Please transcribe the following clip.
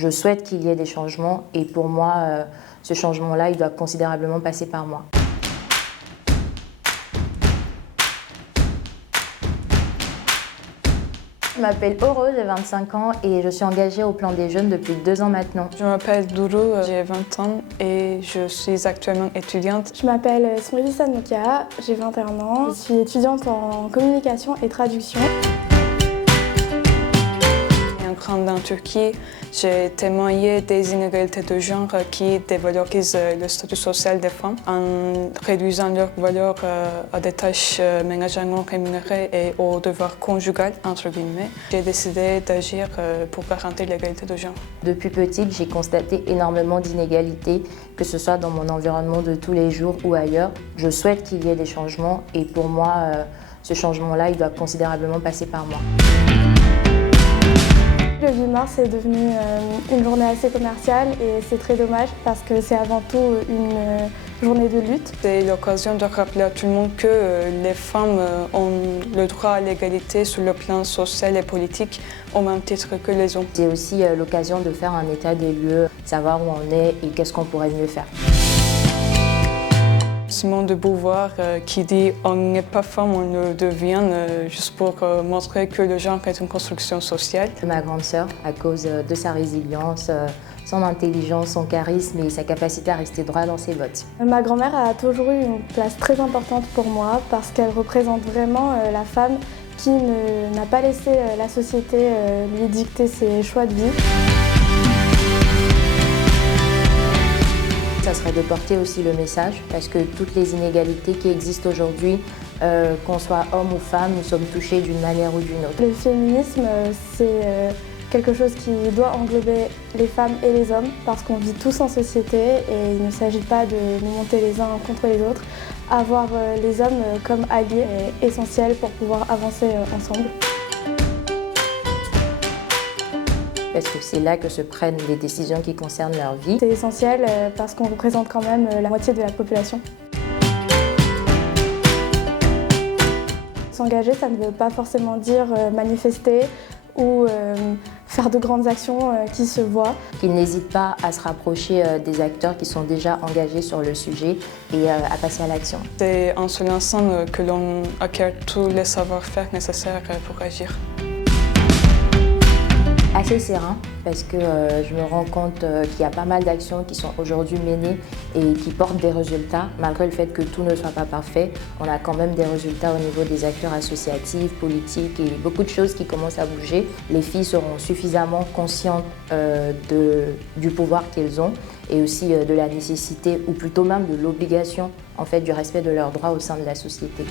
Je souhaite qu'il y ait des changements et pour moi, ce changement-là, il doit considérablement passer par moi. Je m'appelle Aurore, j'ai 25 ans et je suis engagée au Plan des Jeunes depuis 2 ans maintenant. Je m'appelle Doudou, j'ai 20 ans et je suis actuellement étudiante. Je m'appelle Smriti Sadmukia, j'ai 21 ans. Je suis étudiante en communication et traduction. En grande en Turquie, j'ai témoigné des inégalités de genre qui dévalorisent le statut social des femmes en réduisant leur valeur à des tâches ménagères non rémunérées et au devoir conjugal, entre guillemets. J'ai décidé d'agir pour garantir l'égalité de genre. Depuis petite, j'ai constaté énormément d'inégalités, que ce soit dans mon environnement de tous les jours ou ailleurs. Je souhaite qu'il y ait des changements et pour moi, ce changement-là, il doit considérablement passer par moi. Le 8 mars est devenu une journée assez commerciale et c'est très dommage parce que c'est avant tout une journée de lutte. C'est l'occasion de rappeler à tout le monde que les femmes ont le droit à l'égalité sur le plan social et politique au même titre que les hommes. C'est aussi l'occasion de faire un état des lieux, savoir où on est et qu'est-ce qu'on pourrait mieux faire. Simone de Beauvoir qui dit « on n'est pas femme, on le devient » juste pour montrer que le genre est une construction sociale. Ma grande sœur, à cause de sa résilience, son intelligence, son charisme et sa capacité à rester droit dans ses bottes. Ma grand-mère a toujours eu une place très importante pour moi parce qu'elle représente vraiment la femme qui n'a pas laissé la société lui dicter ses choix de vie. Ça serait de porter aussi le message parce que toutes les inégalités qui existent aujourd'hui, qu'on soit homme ou femme, nous sommes touchés d'une manière ou d'une autre. Le féminisme, c'est quelque chose qui doit englober les femmes et les hommes parce qu'on vit tous en société et il ne s'agit pas de nous monter les uns contre les autres. Avoir les hommes comme alliés est essentiel pour pouvoir avancer ensemble. Parce que c'est là que se prennent les décisions qui concernent leur vie. C'est essentiel parce qu'on représente quand même la moitié de la population. S'engager, ça ne veut pas forcément dire manifester ou faire de grandes actions qui se voient. Qu'ils n'hésitent pas à se rapprocher des acteurs qui sont déjà engagés sur le sujet et à passer à l'action. C'est en se lançant que l'on acquiert tous les savoir-faire nécessaires pour agir. Assez serein parce que je me rends compte qu'il y a pas mal d'actions qui sont aujourd'hui menées et qui portent des résultats. Malgré le fait que tout ne soit pas parfait, on a quand même des résultats au niveau des acteurs associatifs, politiques et beaucoup de choses qui commencent à bouger. Les filles seront suffisamment conscientes du pouvoir qu'elles ont et aussi de la nécessité ou plutôt même de l'obligation en fait, du respect de leurs droits au sein de la société.